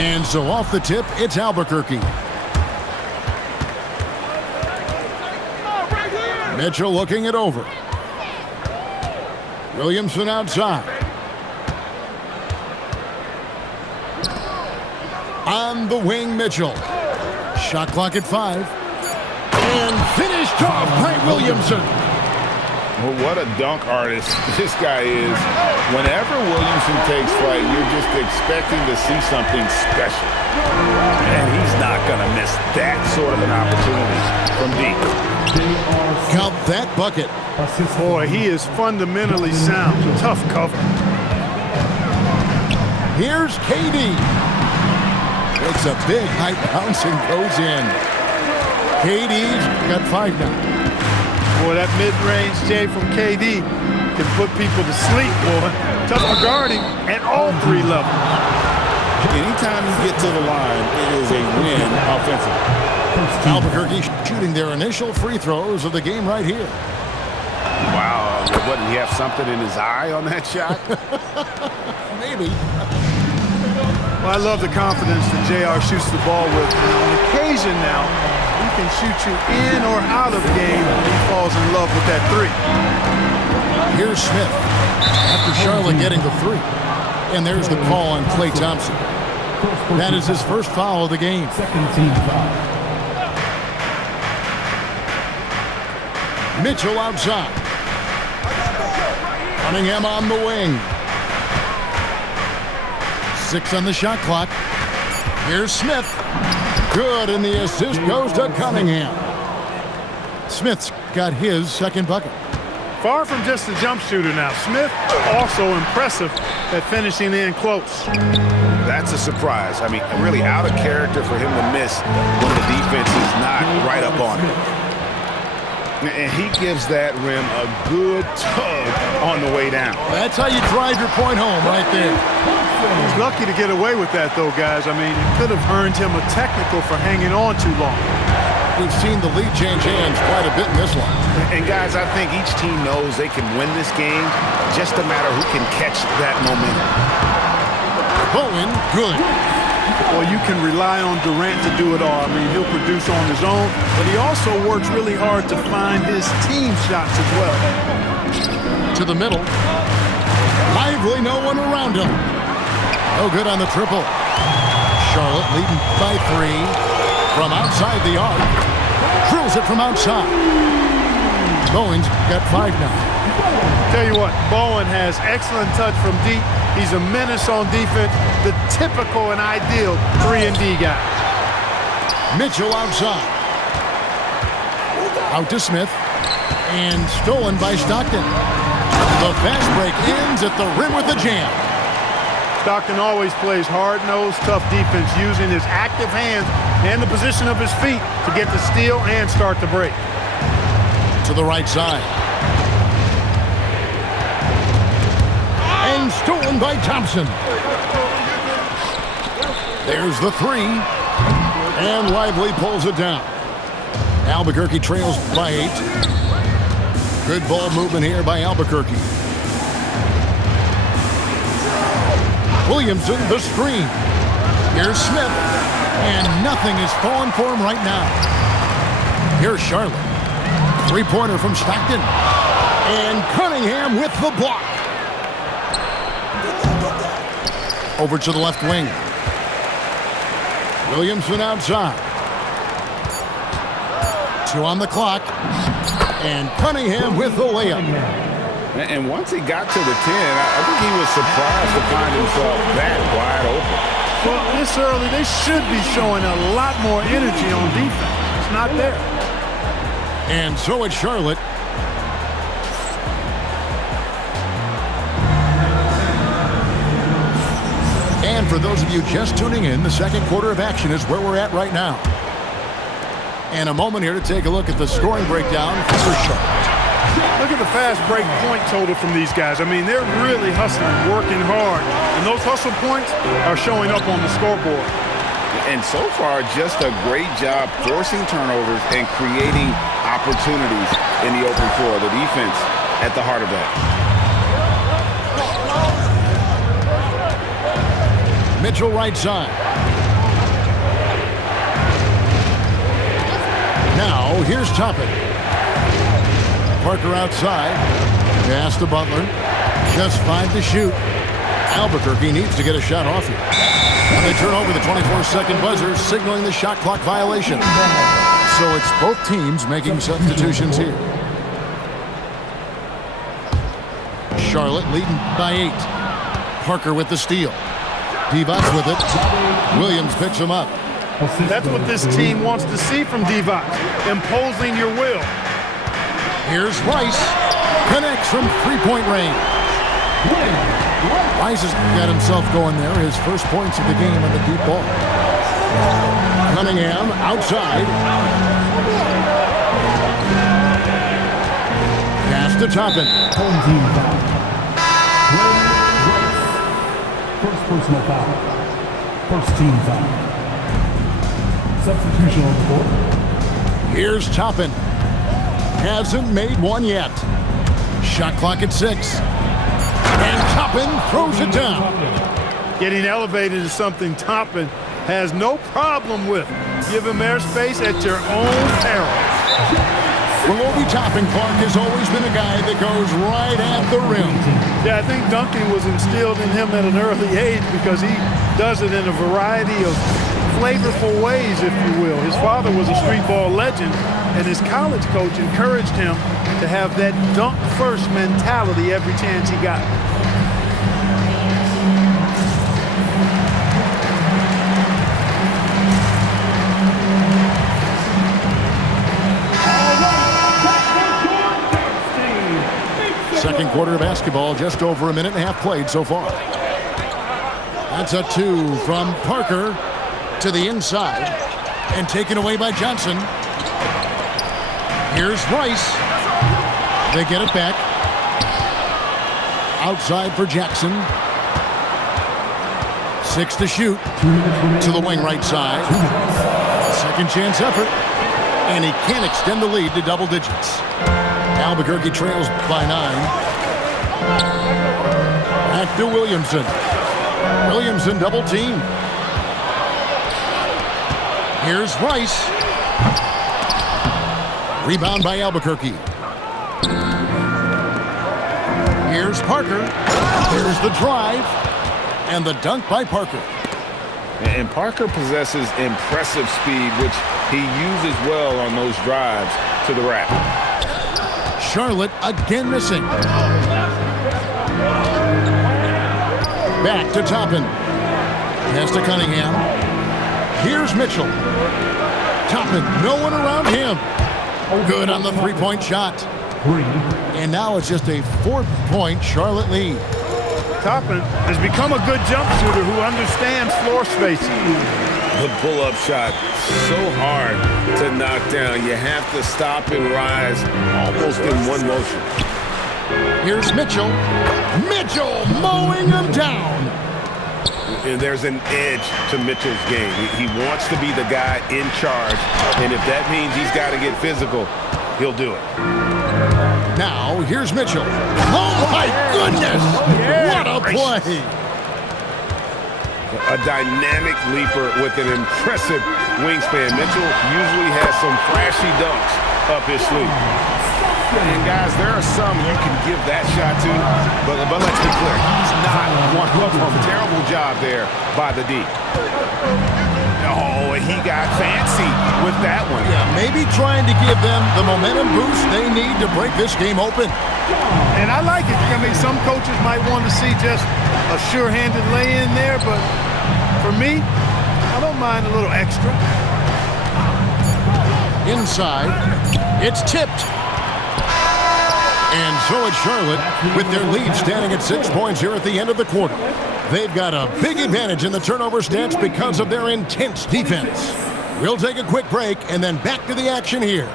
And so off the tip, it's Albuquerque. Mitchell looking it over. Williamson outside. On the wing, Mitchell. Shot clock at 5. And finished off by Williamson. Well, what a dunk artist this guy is. Whenever Williamson takes flight, you're just expecting to see something special. And he's not going to miss that sort of an opportunity from deep. Count that bucket. Boy, he is fundamentally sound. Tough cover. Here's KD. It's a big high bounce and goes in. KD's got 5 now. Boy, that mid-range J from KD can put people to sleep, boy. Tough for guarding at all 3 levels. Anytime you get to the line, it is a win offensively. Albuquerque shooting their initial free throws of the game right here. Wow, what, did he have something in his eye on that shot? Maybe. Well, I love the confidence that JR shoots the ball with. And on occasion now, he can shoot you in or out of game when he falls in love with that 3. Here's Smith after Charlotte getting the 3. And there's the call on Klay Thompson. That is his first foul of the game. Second team foul. Mitchell outside. Cunningham on the wing. 6 on the shot clock. Here's Smith. Good, and the assist goes to Cunningham. Smith's got his second bucket. Far from just a jump shooter now. Smith also impressive at finishing in close. That's a surprise. I mean, really out of character for him to miss when the defense is not right up on him. And he gives that rim a good tug on the way down. That's how you drive your point home right there. He's lucky to get away with that, though, guys. I mean, it could have earned him a technical for hanging on too long. We've seen the lead change hands quite a bit in this one. And, guys, I think each team knows they can win this game. Just a matter who can catch that momentum. Bowen, good. Well, you can rely on Durant to do it all. I mean, he'll produce on his own, but he also works really hard to find his team shots as well. To the middle. Lively, no one around him. No good on the triple. Charlotte leading by 3 from outside the arc. Drills it from outside. Bowen's got 5 now. Tell you what, Bowen has excellent touch from deep. He's a menace on defense, the typical and ideal 3-and-D guy. Mitchell outside. Out to Smith. And stolen by Stockton. The fast break ends at the rim with a jam. Stockton always plays hard-nosed, tough defense, using his active hands and the position of his feet to get the steal and start the break. To the right side. And stolen by Thompson. There's the 3. And Lively pulls it down. Albuquerque trails by 8. Good ball movement here by Albuquerque. Williamson, the screen. Here's Smith. And nothing is falling for him right now. Here's Charlotte. 3-pointer from Stockton. And Cunningham with the block. Over to the left wing. Williamson outside. 2 on the clock. And Cunningham with the layup. And once he got to the 10, I think he was surprised to find himself that wide open. Well, this early, they should be showing a lot more energy on defense. It's not there. And so it's Charlotte. And for those of you just tuning in, the second quarter of action is where we're at right now. And a moment here to take a look at the scoring breakdown for Charlotte. Look at the fast break point total from these guys. I mean, they're really hustling, working hard. And those hustle points are showing up on the scoreboard. And so far, just a great job forcing turnovers and creating opportunities in the open floor. The defense at the heart of that. Mitchell right side. Now, here's Toppin. Parker outside. Pass to Butler. Just 5 to shoot. Albuquerque needs to get a shot off here. And they turn over the 24-second buzzer, signaling the shot clock violation. So it's both teams making substitutions here. Charlotte leading by 8. Parker with the steal. Divac with it. Williams picks him up. That's what this team wants to see from Divac, imposing your will. Here's Rice. Connects from three-point range. Rice has got himself going there. His first points of the game on the deep ball. Cunningham outside. Pass to Toppin. Home team foul. First personal foul. First team foul. Substitution on the board. Here's Toppin. Hasn't made one yet. Shot clock at 6. And Toppin throws it down. Getting elevated is something Toppin has no problem with. Give him airspace at your own peril. Well, Obi Toppin, Clark, has always been a guy that goes right at the rim. Yeah, I think dunking was instilled in him at an early age because he does it in a variety of flavorful ways, if you will. His father was a street ball legend, and his college coach encouraged him to have that dunk-first mentality every chance he got. Second quarter of basketball, just over a minute and a half played so far. That's a 2 from Parker to the inside and taken away by Johnson. Here's Rice. They get it back. Outside for Jackson. 6 to shoot. To the wing right side. Second chance effort. And he can't extend the lead to double digits. Albuquerque trails by 9. Back to Williamson. Williamson double team. Here's Rice. Rebound by Albuquerque. Here's Parker. There's the drive. And the dunk by Parker. And Parker possesses impressive speed, which he uses well on those drives to the rack. Charlotte again missing. Back to Toppin. Pass to Cunningham. Here's Mitchell. Toppin, no one around him. Good on the three-point shot. And now it's just a 4-point Charlotte lead. Toppin has become a good jump shooter who understands floor spacing. The pull-up shot, so hard to knock down. You have to stop and rise almost in one motion. Here's Mitchell. Mitchell mowing him down. And there's an edge to Mitchell's game. He wants to be the guy in charge. And if that means he's got to get physical, he'll do it. Now, here's Mitchell. Oh, my goodness. What a play. A dynamic leaper with an impressive wingspan. Mitchell usually has some flashy dunks up his sleeve. And guys, there are some you can give that shot to, but let's be clear, he's not one of them. Terrible job there by the D. Oh, he got fancy with that one. Yeah, maybe trying to give them the momentum boost they need to break this game open. And I like it. I mean, some coaches might want to see just a sure-handed lay-in there, but for me, I don't mind a little extra. Inside, it's tipped. And so it's Charlotte with their lead standing at 6 points here at the end of the quarter. They've got a big advantage in the turnover stats because of their intense defense. We'll take a quick break and then back to the action here.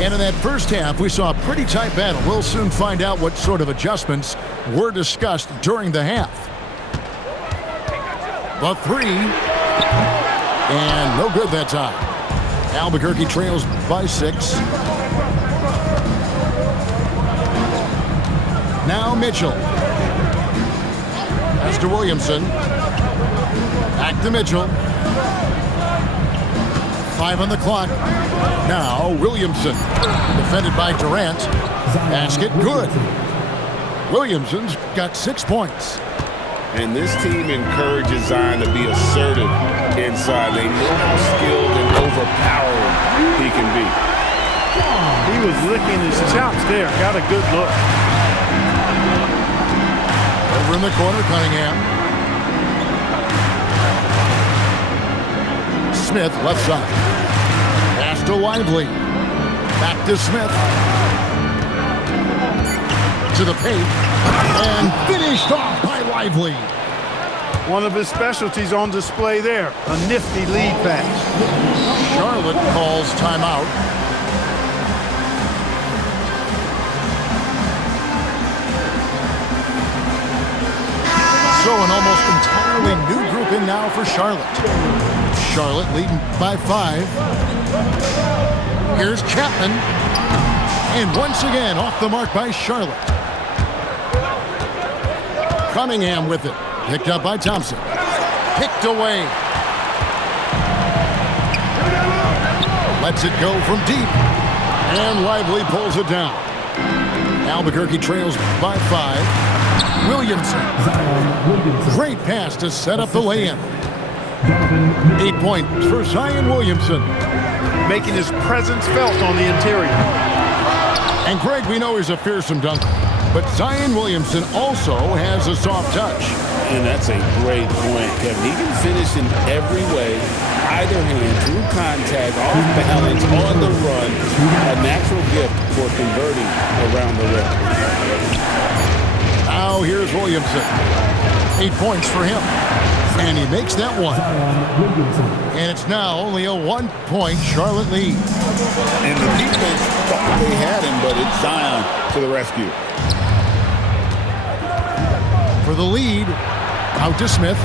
And in that first half, we saw a pretty tight battle. We'll soon find out what sort of adjustments were discussed during the half. The 3. And no good that time. Albuquerque trails by 6. Now Mitchell. Pass to Williamson. Back to Mitchell. 5 on the clock. Now Williamson. Defended by Durant. Basket good. Williamson's got 6 points. And this team encourages Zion to be assertive inside. They know how skilled and overpowering he can be. He was licking his chops there. Got a good look. Over in the corner, Cunningham. Smith, left side. Pass to Lively. Back to Smith. To the paint. And finished off by Lively. One of his specialties on display there. A nifty lead pass. Charlotte calls timeout. So an almost entirely new group in now for Charlotte. Charlotte leading by 5. Here's Chapman. And once again off the mark by Charlotte. Cunningham with it. Picked up by Thompson. Picked away. Lets it go from deep. And Lively pulls it down. Albuquerque trails by 5. Williamson. Great pass to set up the lay-in. 8 points for Zion Williamson. Making his presence felt on the interior. And Greg, we know he's a fearsome dunker. But Zion Williamson also has a soft touch. And that's a great point, Kevin. He can finish in every way, either hand, through contact, off balance, on the run. A natural gift for converting around the rim. Now here's Williamson. 8 points for him. And he makes that one. And it's now only a 1-point Charlotte lead. And the defense thought they had him, but it's Zion to the rescue. For the lead, out to Smith.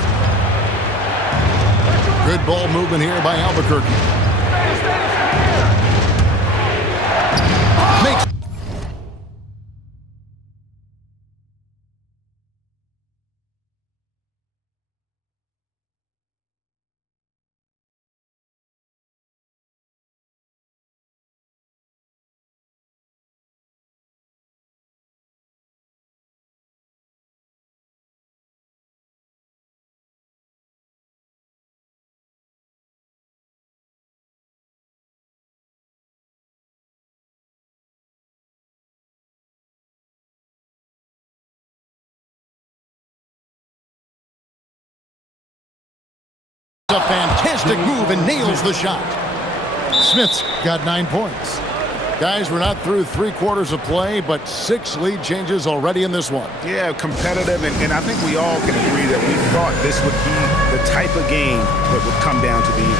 Good ball movement here by Albuquerque. Makes a fantastic move and nails the shot. Smith's got 9 points. Guys, we're not through 3 quarters of play, but 6 lead changes already in this one. Yeah, competitive, and I think we all can agree that we thought this would be the type of game that would come down to the end.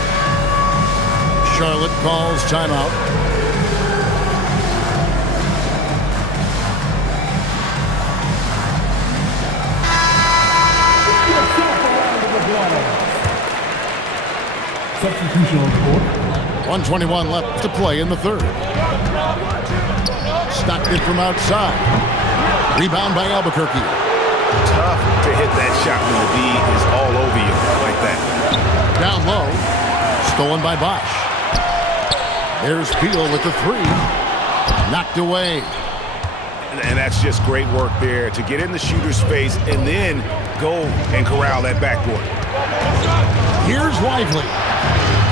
Charlotte calls timeout. Substitution on the court. 1:21 left to play in the third. Stockton from outside. Rebound by Albuquerque. Tough to hit that shot when the D is all over you like that. Down low. Stolen by Bosch. There's Beal with the 3. Knocked away. And that's just great work there to get in the shooter's face and then go and corral that backboard. Here's Lively.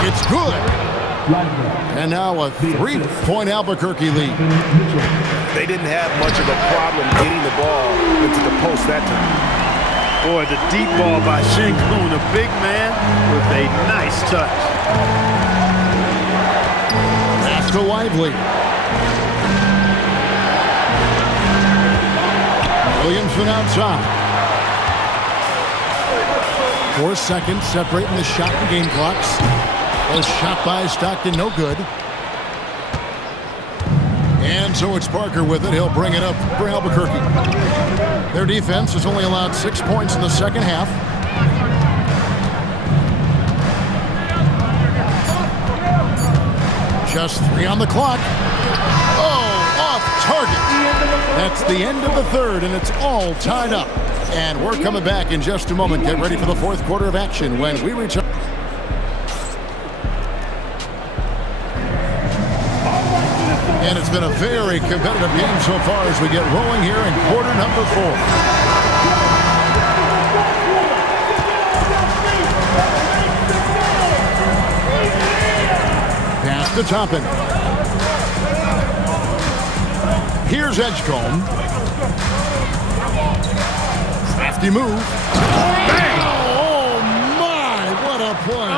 It's good. And now a 3-point Albuquerque lead. They didn't have much of a problem getting the ball into the post that time. Boy, the deep ball by Sengun, a big man with a nice touch. Pass to Lively. Williamson outside. 4 seconds separating the shot and game clocks. A shot by Stockton, no good. And so it's Parker with it. He'll bring it up for Albuquerque. Their defense has only allowed 6 points in the second half. Just 3 on the clock. Oh, off target. That's the end of the third, and it's all tied up. And we're coming back in just a moment. Get ready for the fourth quarter of action when we return. And it's been a very competitive game so far as we get rolling here in quarter number 4. Pass to Toppin. Here's Edgecombe. Crafty move. Bang! Oh, my! What a play.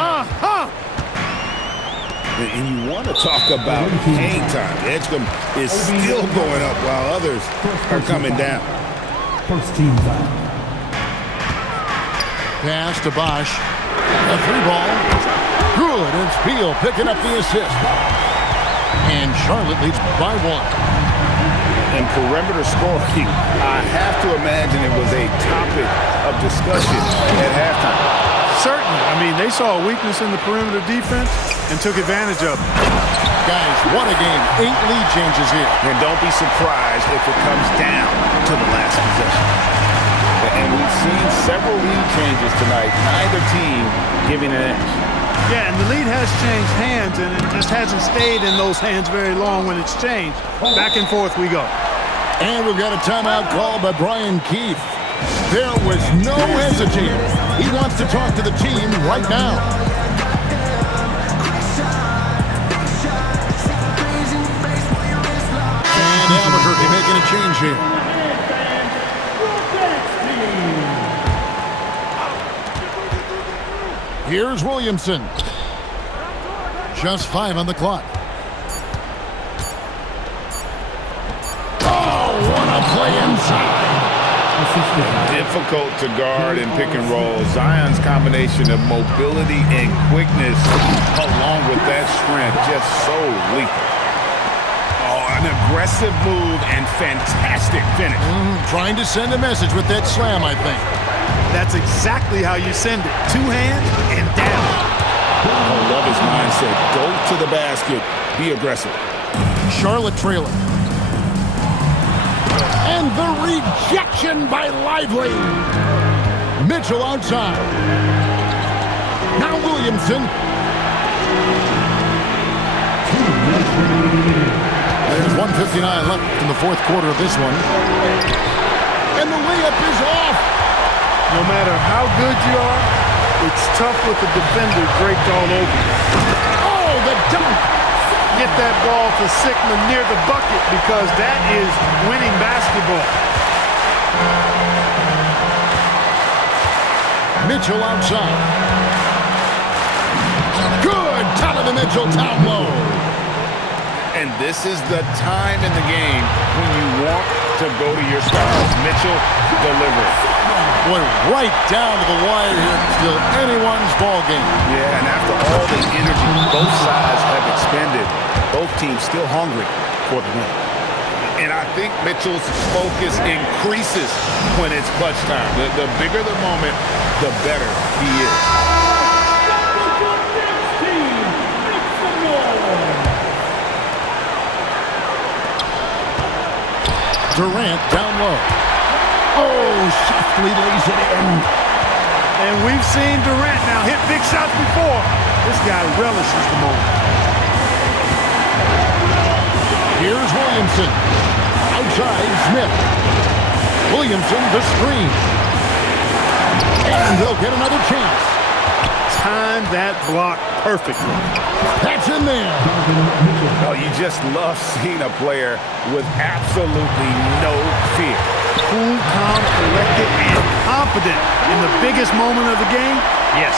And you want to talk about hang time. Edgecombe is still going up while others are coming down. First team foul. Pass to Bosch. A 3-ball. Good. It's Beal picking up the assist. And Charlotte leads by 1. And perimeter scoring, I have to imagine it was a topic of discussion at halftime. Certainly. I mean, they saw a weakness in the perimeter defense and took advantage of it. Guys, what a game. 8 lead changes here. And don't be surprised if it comes down to the last possession. And we've seen several lead changes tonight, neither team giving an edge. Yeah, and the lead has changed hands, and it just hasn't stayed in those hands very long when it's changed. Back and forth we go. And we've got a timeout called by Brian Keefe. There was no hesitating. He wants to talk to the team right now. And Albuquerque making a change here. Here's Williamson. Just 5 on the clock. Oh, what a play inside. Difficult to guard and pick and roll. Zion's combination of mobility and quickness along with that strength just so lethal. Oh, an aggressive move and fantastic finish. Trying to send a message with that slam, I think. That's exactly how you send it. 2 hands and down. I love his mindset. Go to the basket. Be aggressive. Charlotte trailing. And the rejection by Lively. Mitchell outside. Now Williamson. There's 1:59 left in the fourth quarter of this one. And the layup is off. No matter how good you are, it's tough with the defender draped all over you. Oh, the dunk. Get that ball to Sickman near the bucket because that is winning basketball. Mitchell outside. Good. Donovan Mitchell down low. And this is the time in the game when you want to go to your stars. Mitchell delivers. Boy, right down to the wire here. Still anyone's ball game. Yeah, and after all the energy both sides have expended, both teams still hungry for the win. And I think Mitchell's focus increases when it's clutch time. The bigger the moment, the better he is. Durant down low. Oh, softly lays it in. And we've seen Durant now hit big shots before. This guy relishes the moment. Here's Williamson. Outside, Smith. Williamson, the screen. And they'll get another chance. Time that block perfectly. That's in there. Oh, you just love seeing a player with absolutely no fear. Cool, calm, collected, and confident in the biggest moment of the game? Yes.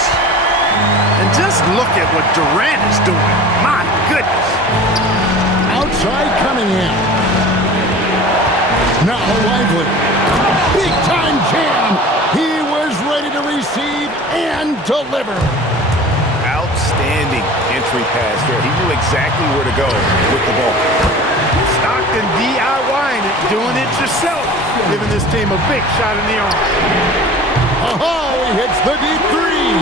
And just look at what Durant is doing. My goodness. Outside Cunningham. Now Lively. Big time jam. He was ready to receive and deliver. Outstanding entry pass there. He knew exactly where to go with the ball. Stockton DIYing it, doing it yourself, giving this team a big shot in the arm. Oh, he hits the deep three.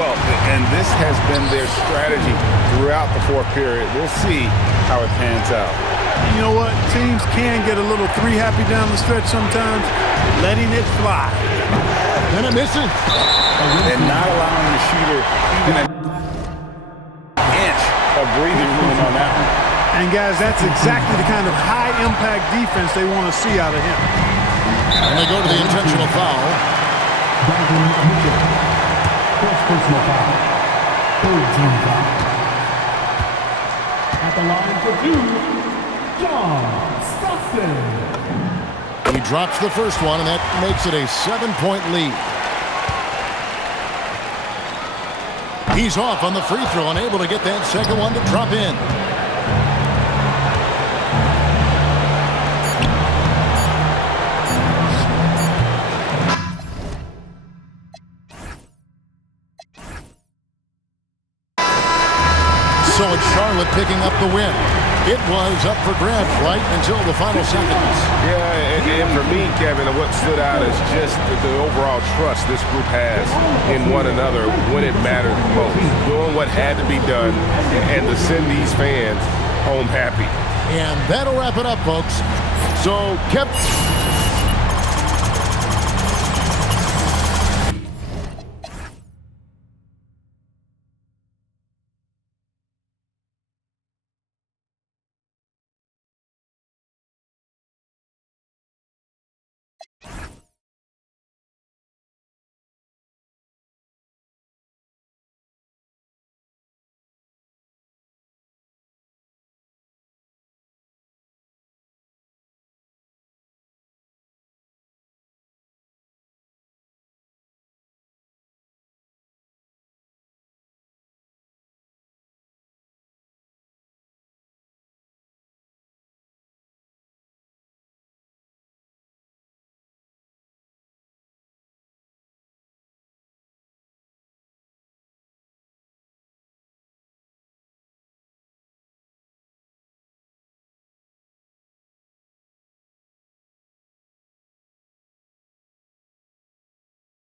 Well, and this has been their strategy throughout the fourth period. We'll see how it pans out. You know what? Teams can get a little three happy down the stretch sometimes, letting it fly. And it misses. And not allowing the shooter even an inch of breathing room on that one. And guys, that's exactly the kind of high-impact defense they want to see out of him. And they go to the intentional foul. Donovan Mitchell. First personal foul. Third team foul. At the line for two, John Stockton. He drops the first one, and that makes it a 7-point lead. He's off on the free throw, unable to get that second one to drop in. So it's Charlotte picking up the win. It was up for grabs right until the final seconds. Yeah, and for me, Kevin, what stood out is just the overall trust this group has in one another when it mattered most. Doing what had to be done and to send these fans home happy. And that'll wrap it up, folks. So,